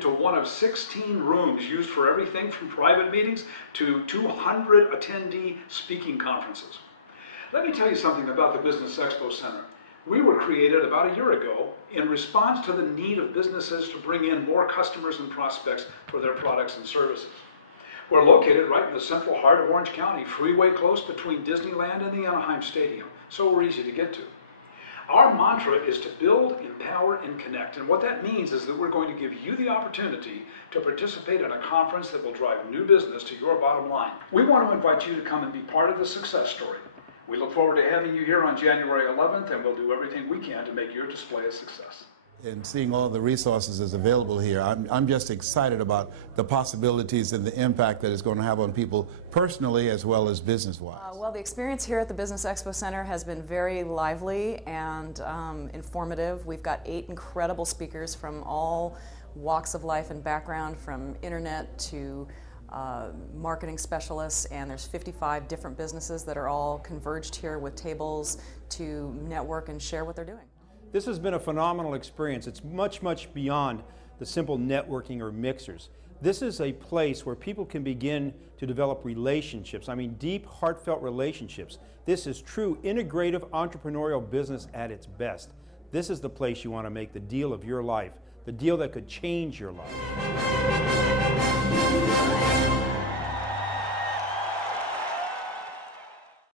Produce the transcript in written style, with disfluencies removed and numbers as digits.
To one of 16 rooms used for everything from private meetings to 200 attendee speaking conferences. Let me tell you something about the Business Expo Center. We were created about a year ago in response to the need of businesses to bring in more customers and prospects for their products and services. We're located right in the central heart of Orange County, freeway close between Disneyland and the Anaheim Stadium, so we're easy to get to. Our mantra is to build, empower, and connect. And what that means is that we're going to give you the opportunity to participate in a conference that will drive new business to your bottom line. We want to invite you to come and be part of the success story. We look forward to having you here on January 11th, and we'll do everything we can to make your display a success. And seeing all the resources that's available here, I'm just excited about the possibilities and the impact that it's going to have on people personally as well as business-wise. Well, the experience here at the Business Expo Center has been very lively and informative. We've got 8 incredible speakers from all walks of life and background, from internet to marketing specialists, and there's 55 different businesses that are all converged here with tables to network and share what they're doing. This has been a phenomenal experience. It's much, much beyond the simple networking or mixers. This is a place where people can begin to develop relationships. I mean, deep, heartfelt relationships. This is true integrative entrepreneurial business at its best. This is the place you want to make the deal of your life, the deal that could change your life.